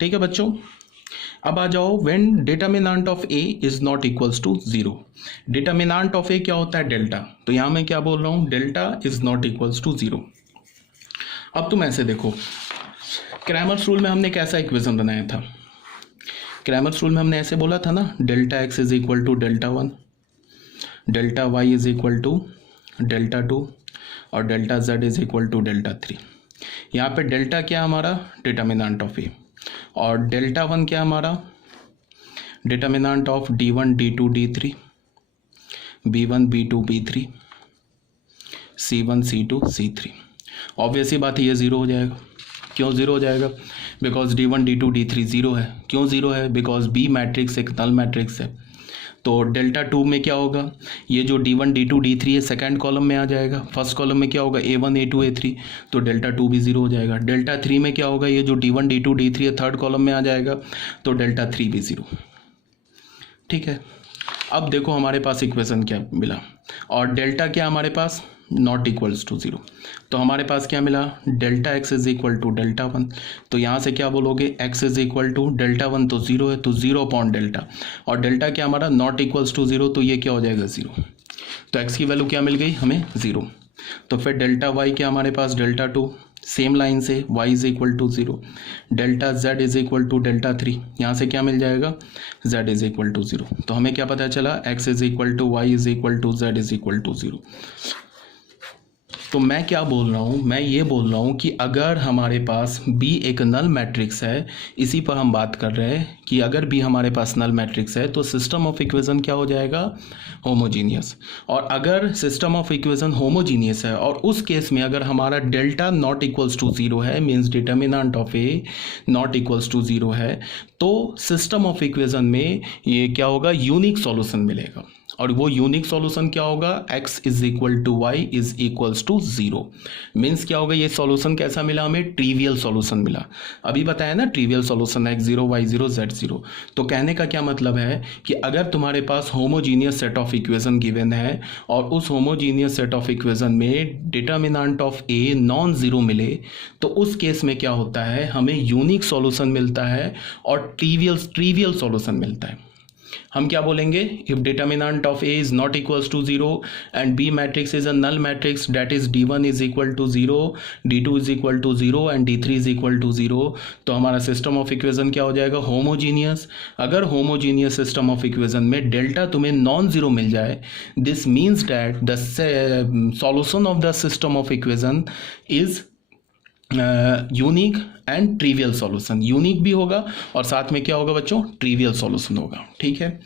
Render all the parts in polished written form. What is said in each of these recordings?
ठीक है बच्चों। अब आ जाओ when determinant of A is not equals to zero. Determinant of A क्या होता है? डेल्टा। तो यहां मैं क्या बोल रहा हूं? Delta is not equals to zero. अब तुम ऐसे देखो, क्रैमर्स रूल में हमने कैसा इक्वेशन बनाया था? क्रैमर्स रूल में हमने ऐसे बोला था ना, delta X is equal to delta one, delta Y is equal to delta two और delta Z is equal to delta three. यहाँ पे डेल्टा क्या हमारा? डिटर्मिनेंट ऑफ ए, और डेल्टा वन क्या हमारा? Determinant of D one D two D three, B one B two B three, C one C two C three. Obviously बात है ये ज़ीरो हो जाएगा। क्यों ज़ीरो हो जाएगा? Because D one D two D three zero है। क्यों ज़ीरो है? बिकॉज बी मैट्रिक्स एक नल मैट्रिक्स है। तो डेल्टा टू में क्या होगा? ये जो D one D two D three है सेकेंड कॉलम में आ जाएगा। फर्स्ट कॉलम में क्या होगा? A one A two A three, तो डेल्टा टू भी ज़ीरो हो जाएगा। डेल्टा थ्री में क्या होगा? ये जो D one D two D three है थर्ड कॉलम में आ जाएगा, तो डेल्टा थ्री भी ज़ीरो। ठीक है। अब देखो हमारे पास इक्वेशन क्या मिला, और डेल्टा क्या हमारे पास? Not equals to zero. तो हमारे पास क्या मिला? Delta X is equal to delta one. तो यहाँ से क्या बोलोगे? X is equal to delta one तो ज़ीरो है, तो ज़ीरो अपॉन डेल्टा, और डेल्टा क्या हमारा? नॉट इक्वल्स टू ज़ीरो, तो ये क्या हो जाएगा? ज़ीरो। तो एक्स की वैल्यू क्या मिल गई हमें? ज़ीरो। तो फिर डेल्टा वाई क्या हमारे पास? Delta two. सेम लाइन से y is equal to zero. Delta z is equal to delta three, यहाँ से क्या मिल जाएगा? z is equal to zero. तो हमें क्या पता चला? x is equal to Y is equal to z is equal to zero. तो मैं क्या बोल रहा हूँ? मैं ये बोल रहा हूँ कि अगर हमारे पास B एक नल मैट्रिक्स है, इसी पर हम बात कर रहे हैं कि अगर B हमारे पास नल मैट्रिक्स है तो सिस्टम ऑफ इक्वेशन क्या हो जाएगा? होमोजीनियस। और अगर सिस्टम ऑफ इक्वेशन होमोजीनियस है और उस केस में अगर हमारा delta not equals to zero है, means determinant of A not equals to zero है, तो सिस्टम ऑफ इक्वेशन में ये क्या होगा? यूनिक सॉल्यूशन मिलेगा। और वो यूनिक सॉल्यूशन क्या होगा? x is equal to Y is equals to zero. Means क्या होगा? ये सॉल्यूशन कैसा मिला हमें? ट्रिवियल सॉल्यूशन मिला। अभी बताया ना, trivial solution x zero Y zero Z zero. तो कहने का क्या मतलब है कि अगर तुम्हारे पास homogeneous set of equation given है और उस होमोजीनियस सेट ऑफ इक्वेशन में determinant of A non zero मिले, तो उस केस में क्या होता है? हमें यूनिक सॉल्यूशन मिलता है और ट्रिवियल सॉल्यूशन मिलता है। हम क्या बोलेंगे? If determinant of A is not equals to zero and B matrix is a null matrix, that is D one is equal to zero, D two is equal to zero and D three is equal to zero, तो हमारा system of equation क्या हो जाएगा? Homogeneous. अगर homogeneous system of equation में delta तुम्हें non zero मिल जाए, this means that the solution of the system of equation is unique and trivial solution. Unique भी होगा और साथ में क्या होगा बच्चों? ट्रिवियल सॉल्यूशन होगा। ठीक है,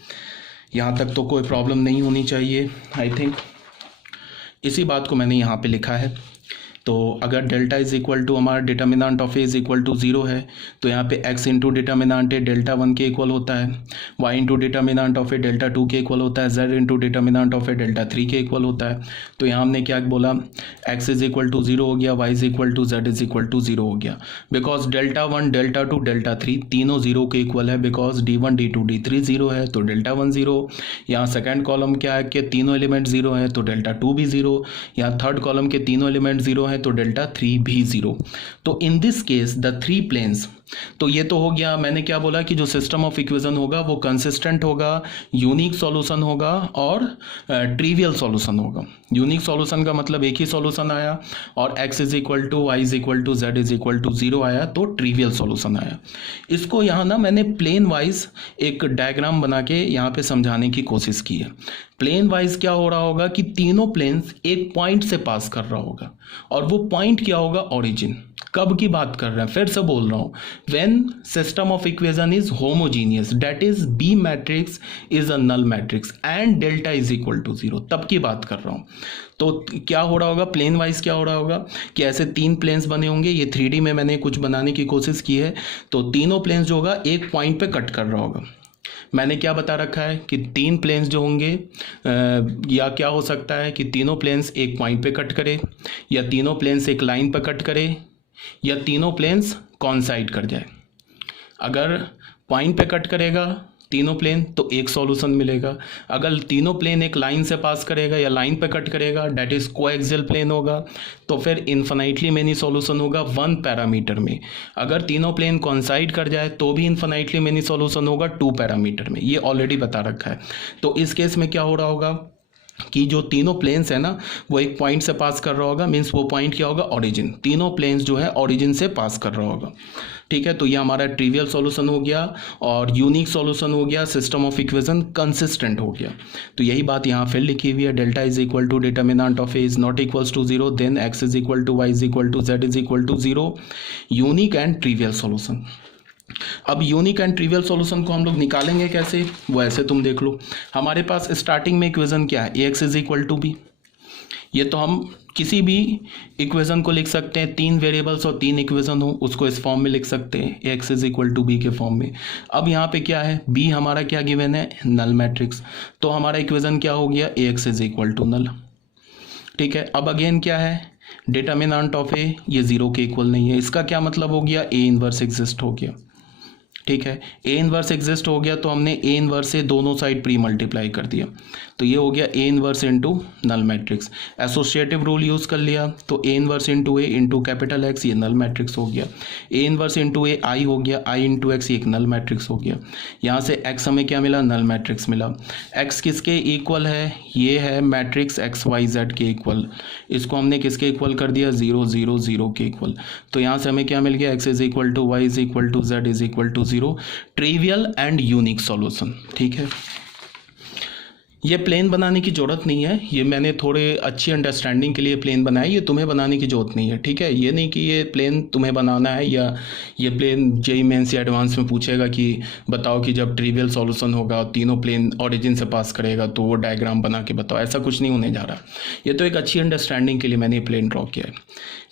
यहाँ तक तो कोई प्रॉब्लम नहीं होनी चाहिए आई थिंक। इसी बात को मैंने यहाँ पे लिखा है। तो अगर डेल्टा इज इक्वल टू हमारा determinant of A is equal to zero है, तो यहाँ पे x into determinant A delta one के इक्वल होता है, y into determinant of A delta two के इक्वल होता है, z into determinant of A delta three के इक्वल होता है। तो यहाँ हमने क्या बोला? x is equal to zero हो गया, y is equal to z is equal to zero हो गया, because delta one delta two delta three तीनों ज़ीरो के इक्वल है, because D one D two D three zero है तो delta one zero. यहाँ सेकेंड कॉलम क्या है कि तीनों एलिमेंट ज़ीरो है तो डेल्टा टू भी ज़ीरो। यहाँ थर्ड कॉलम के तीनों एलिमेंट ज़ीरो है तो डेल्टा थ्री भी ज़ीरो। तो in this case the three planes, तो ये तो हो गया। मैंने क्या बोला कि जो सिस्टम ऑफ इक्वेशन होगा वो कंसिस्टेंट होगा, यूनिक सॉल्यूशन होगा और ट्रिवियल सॉल्यूशन होगा। यूनिक सॉल्यूशन का मतलब एक ही सॉल्यूशन आया, और x is equal to Y is equal to Z is equal to zero आया तो ट्रिवियल सॉल्यूशन आया। इसको यहाँ ना मैंने प्लेन वाइज एक डायग्राम बना के यहाँ पे समझाने की कोशिश की है। प्लेन वाइज क्या हो रहा होगा कि तीनों प्लेन्स एक पॉइंट से पास कर रहा होगा, और वो पॉइंट क्या होगा? ओरिजिन। कब की बात कर रहे हैं? फिर से बोल रहा हूँ, when system of equation is homogeneous, that is B matrix is a null matrix and delta is equal to zero, तब की बात कर रहा हूँ। तो क्या हो रहा होगा? प्लेन वाइज क्या हो रहा होगा कि ऐसे तीन प्लेन्स बने होंगे। ये 3D में मैंने कुछ बनाने की कोशिश की है। तो तीनों प्लेन्स जो होगा एक पॉइंट पे कट कर रहा होगा। मैंने क्या बता रखा है कि तीन प्लेन्स जो होंगे या क्या हो सकता है कि तीनों प्लेन्स एक पॉइंट पे कट करे, या तीनों प्लेन्स एक लाइन पर कट करे, या तीनों प्लेन्स कॉन्साइड कर जाए। अगर पॉइंट पे कट करेगा तीनों प्लेन तो एक सॉल्यूशन मिलेगा। अगर तीनों प्लेन एक लाइन से पास करेगा या लाइन पे कट करेगा, डेट इज कोएक्सियल प्लेन होगा, तो फिर इन्फिनाइटली मेनी सॉल्यूशन होगा 1 पैरामीटर में। अगर तीनों प्लेन कोइंसाइड कर जाए तो भी इन्फिनाइटली मेनी सॉल्यूशन होगा 2 पैरामीटर में। ये ऑलरेडी बता रखा है। तो इस केस में क्या हो रहा होगा कि जो तीनों प्लेन्स है ना वो एक पॉइंट से पास कर रहा होगा, मीन्स वो पॉइंट क्या होगा, ओरिजिन। तीनों प्लेन्स जो है ओरिजिन से पास कर रहा होगा। ठीक है, तो ये हमारा ट्रिवियल सॉल्यूशन हो गया और यूनिक सॉल्यूशन हो गया, सिस्टम ऑफ इक्वेशन कंसिस्टेंट हो गया। तो यही बात यहाँ फिर लिखी हुई है, delta is equal to determinant of A is not equals to 0, then X is equal to Y is equal to Z is equal to 0, unique and trivial solution. अब यूनिक एंड ट्रिवियल सॉल्यूशन को हम लोग निकालेंगे कैसे, वो ऐसे तुम देख लो। हमारे पास स्टार्टिंग में इक्वेशन क्या है, A X is equal to B. ये तो हम किसी भी इक्वेशन को लिख सकते हैं, 3 वेरिएबल्स और 3 इक्वेशन हो उसको इस फॉर्म में लिख सकते हैं, A X is equal to B के फॉर्म में। अब यहाँ पे क्या है, बी हमारा क्या गिवन है, नल मैट्रिक्स। तो हमारा इक्वेशन क्या हो गया, A X is equal to null. ठीक है, अब अगेन क्या है, डिटर्मिनेंट ऑफ ए ये 0 के इक्वल नहीं है। इसका क्या मतलब हो गया, ए इनवर्स एग्जिस्ट हो गया। ठीक है, ए इनवर्स एग्जिस्ट हो गया तो हमने ए इनवर्स से दोनों साइड प्री मल्टीप्लाई कर दिया, तो ये हो गया A inverse into null matrix. Associative rule use कर लिया तो A inverse into A into capital X, ये नल मैट्रिक्स हो गया। ए इनवर्स इंटू ए आई हो गया, आई इंटू एक्स ये एक नल मैट्रिक्स हो गया। यहाँ से एक्स हमें क्या मिला, नल मैट्रिक्स मिला। एक्स किसके इक्वल है, ये है मैट्रिक्स एक्स वाई जेड के इक्वल। इसको हमने किसके इक्वल कर दिया, 0 0 0 के इक्वल। तो यहाँ से हमें क्या मिल गया, X is equal to Y is equal to Z is equal to 0, trivial and unique solution. ठीक है, ये प्लेन बनाने की ज़रूरत नहीं है, ये मैंने थोड़े अच्छी अंडरस्टैंडिंग के लिए प्लेन बनाया, ये तुम्हें बनाने की ज़रूरत नहीं है। ठीक है, ये नहीं कि ये प्लेन तुम्हें बनाना है या ये प्लेन जेईई मेंस या एडवांस में पूछेगा कि बताओ कि जब ट्रिवियल सॉल्यूशन होगा तीनों प्लेन ओरिजिन से पास करेगा तो वो डायग्राम बना के बताओ, ऐसा कुछ नहीं होने जा रहा। ये तो एक अच्छी अंडरस्टैंडिंग के लिए मैंने प्लेन ड्रॉ किया है।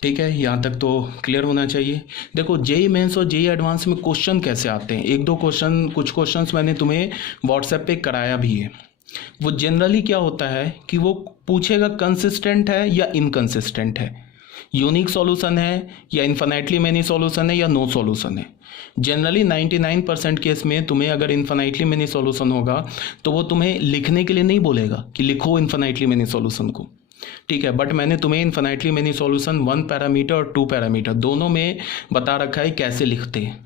ठीक है, यहाँ तक तो क्लियर होना चाहिए। देखो जेईई मेंस और जेईई एडवांस में क्वेश्चन कैसे आते हैं, एक दो क्वेश्चन, कुछ क्वेश्चंस मैंने तुम्हें व्हाट्सएप पे कराया भी है। वो जनरली क्या होता है कि वो पूछेगा कंसिस्टेंट है या इनकंसिस्टेंट है, यूनिक सॉल्यूशन है या इन्फिनाइटली मेनी सॉल्यूशन है या नो सॉल्यूशन है। जनरली 99% केस में तुम्हें अगर इन्फिनाइटली मेनी सॉल्यूशन होगा तो वो तुम्हें लिखने के लिए नहीं बोलेगा कि लिखो इन्फिनाइटली मेनी सॉल्यूशन को। ठीक है, बट मैंने तुम्हें इन्फिनाइटली मेनी सॉल्यूशन 1 पैरामीटर और 2 पैरामीटर दोनों में बता रखा है कैसे लिखते हैं।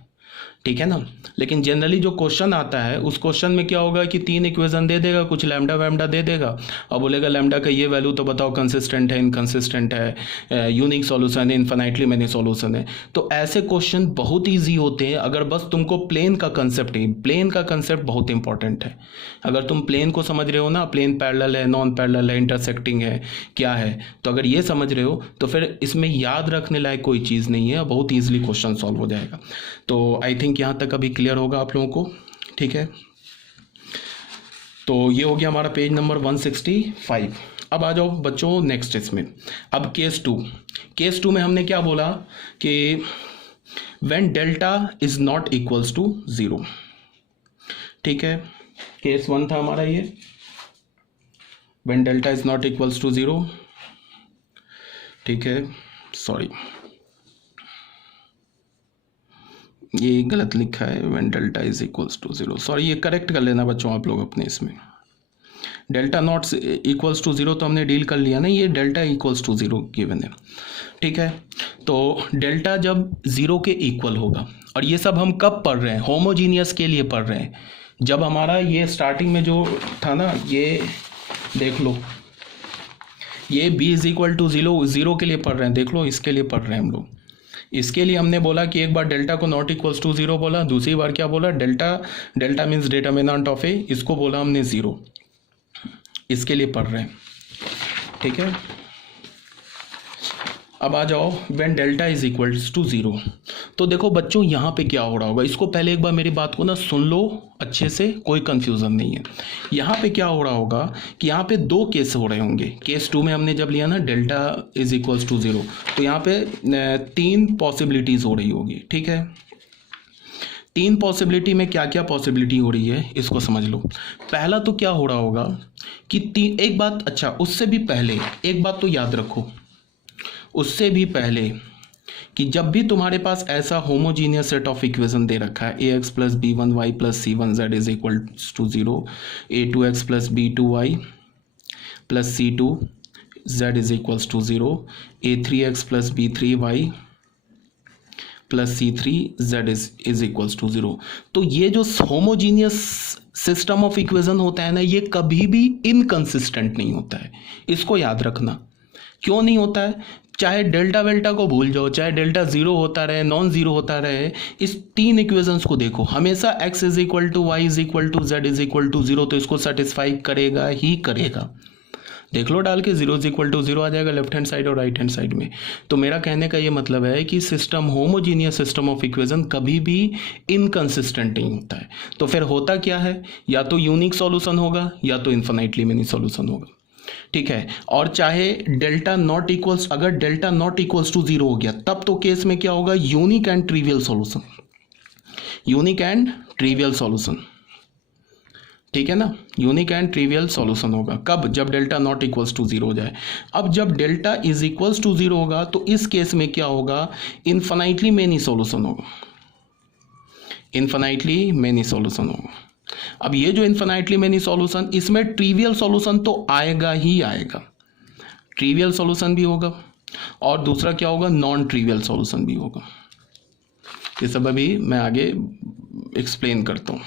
ठीक है ना, लेकिन जनरली जो क्वेश्चन आता है उस क्वेश्चन में क्या होगा कि 3 इक्वेशन दे देगा, कुछ लैम्डा वैम्डा दे देगा और बोलेगा लैम्डा का ये वैल्यू तो बताओ कंसिस्टेंट है, इनकंसिस्टेंट है, यूनिक सॉल्यूशन है, इन्फिनाइटली मेनी सॉल्यूशन है। तो ऐसे क्वेश्चन बहुत ईजी होते हैं अगर बस तुमको प्लेन का कंसेप्ट है। प्लेन का कंसेप्ट बहुत इंपॉर्टेंट है। अगर तुम प्लेन को समझ रहे हो ना, प्लेन पैरेलल है, नॉन पैरेलल है, इंटरसेक्टिंग है, क्या है, तो अगर ये समझ रहे हो तो फिर इसमें याद रखने लायक कोई चीज़ नहीं है, बहुत ईजिली क्वेश्चन सॉल्व हो जाएगा। तो आई थिंक यहाँ तक अभी क्लियर होगा आप लोगों को। ठीक है, तो ये हो गया हमारा पेज नंबर 165। अब आ जाओ बच्चों नेक्स्ट इसमें। अब केस 2, केस 2 में हमने क्या बोला कि when delta is not equals to 0। ठीक है, केस 1 था हमारा ये, when delta is not equals to 0। ठीक है, सॉरी ये गलत लिखा है, when delta is equals to 0, sorry ये करेक्ट कर लेना बच्चों आप लोग अपने इसमें। डेल्टा नॉट इक्वल्स टू 0 तो हमने डील कर लिया ना, ये डेल्टा इक्वल्स टू 0 गिवन है। ठीक है, तो डेल्टा जब 0 के इक्वल होगा, और ये सब हम कब पढ़ रहे हैं, होमोजीनियस के लिए पढ़ रहे हैं। जब हमारा ये स्टार्टिंग में जो था ना, ये देख लो, ये b इज इक्वल टू 0 के लिए पढ़ रहे हैं, देख लो इसके लिए पढ़ रहे हैं हम लोग। इसके लिए हमने बोला कि एक बार डेल्टा को नॉट इक्वल्स टू 0 बोला, दूसरी बार क्या बोला, डेल्टा मीन्स डिटर्मिनेंट ऑफ ए, इसको बोला हमने 0। इसके लिए पढ़ रहे हैं। ठीक है, अब आ जाओ when delta is equals to 0। तो देखो बच्चों यहाँ पे क्या हो रहा होगा, इसको पहले एक बार मेरी बात को ना सुन लो अच्छे से, कोई कंफ्यूजन नहीं है। यहाँ पे क्या हो रहा होगा कि यहाँ पे 2 केस हो रहे होंगे। केस 2 में हमने जब लिया ना डेल्टा इज इक्वल्स टू 0, तो यहाँ पे 3 पॉसिबिलिटीज़ हो रही होगी। ठीक है, 3 पॉसिबिलिटी में क्या क्या पॉसिबिलिटी हो रही है इसको समझ लो। पहला तो क्या हो रहा होगा कि एक बात, अच्छा उससे भी पहले एक बात तो याद रखो, उससे भी पहले कि जब भी तुम्हारे पास ऐसा होमोजीनियस सेट ऑफ इक्वेशन दे रखा है ax plus B one Y plus C one Z is equal to 0, a2x plus B two Y plus C two Z is equals to 0, a3x plus B three Y plus C three Z is equals to 0। तो ये जो homogeneous system of equation होता है ना, ये कभी भी inconsistent नहीं होता है, इसको याद रखना। क्यों नहीं होता है? चाहे डेल्टा वेल्टा को भूल जाओ, चाहे डेल्टा जीरो होता रहे, नॉन जीरो होता रहे, इस तीन इक्वेशंस को देखो, हमेशा x is equal to Y is equal to Z is equal to 0, तो इसको सेटिस्फाई करेगा ही करेगा। देख लो डाल के 0 इज इक्वल टू 0 आ जाएगा लेफ्ट हैंड साइड और राइट हैंड साइड में। तो मेरा कहने का ये मतलब है कि system, homogeneous system of equation कभी भी इनकंसिस्टेंट नहीं होता है। तो फिर होता क्या है, या तो यूनिक सॉल्यूशन होगा या तो इन्फिनाइटली मेनी सॉल्यूशन होगा, ठीक है। और चाहे डेल्टा नॉट इक्वल्स, अगर डेल्टा नॉट इक्वल्स टू 0 हो गया तब तो केस में क्या होगा, unique and trivial solution, unique and trivial solution, ठीक है ना, यूनिक एंड ट्रिवियल सॉल्यूशन होगा। कब? जब डेल्टा नॉट इक्वल्स टू 0 हो जाए। अब जब डेल्टा इज इक्वल्स टू 0 होगा तो इस केस में क्या होगा, इन्फिनाइटली मेनी सॉल्यूशन होगा, इन्फिनाइटली मेनी सॉल्यूशन होगा। अब ये जो इन्फिनाइटली मेनी सॉल्यूशन, इसमें ट्रिवियल सॉल्यूशन तो आएगा ही आएगा, ट्रिवियल सॉल्यूशन भी होगा और दूसरा क्या होगा, नॉन ट्रिवियल सॉल्यूशन भी होगा। ये सब अभी मैं आगे एक्सप्लेन करता हूँ।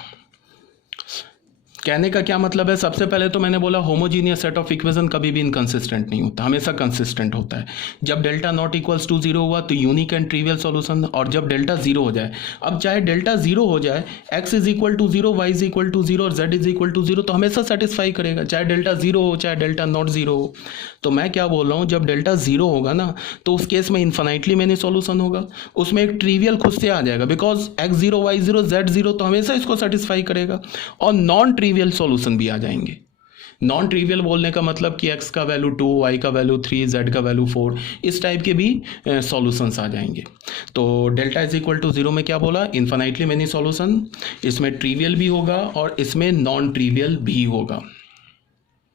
कहने का क्या मतलब है, सबसे पहले तो मैंने बोला होमोजीनियस सेट ऑफ इक्वेशन कभी भी इनकंसिस्टेंट नहीं होता, हमेशा कंसिस्टेंट होता है। जब डेल्टा नॉट इक्वल्स टू 0 हुआ तो यूनिक एंड ट्रिवियल सॉल्यूशन, और जब डेल्टा 0 हो जाए, अब चाहे डेल्टा 0 हो जाए, x is equal to 0, y is equal to 0 और z इज इक्वल टू 0, तो हमेशा सेटिस्फाई करेगा, चाहे डेल्टा 0 हो चाहे डेल्टा नॉट 0 हो। तो मैं क्या बोल रहा हूँ, जब डेल्टा 0 होगा ना तो उस केस में इन्फिनाइटली मेनी सॉल्यूशन होगा, उसमें एक ट्रिवियल खुद से आ जाएगा, बिकॉज x0 y0 z0 तो हमेशा इसको सेटिस्फाई करेगा, और नॉन ट्रिवियल सॉल्यूशन भी आ जाएंगे। नॉन ट्रिवियल बोलने का मतलब कि x का वैल्यू 2, y का वैल्यू 3, z का वैल्यू 4, इस टाइप के भी सॉल्यूशंस आ जाएंगे। तो डेल्टा इज इक्वल टू 0 में क्या बोला, इन्फिनाइटली मेनी सॉल्यूशन, इसमें ट्रिवियल भी होगा और इसमें नॉन ट्रिवियल भी होगा।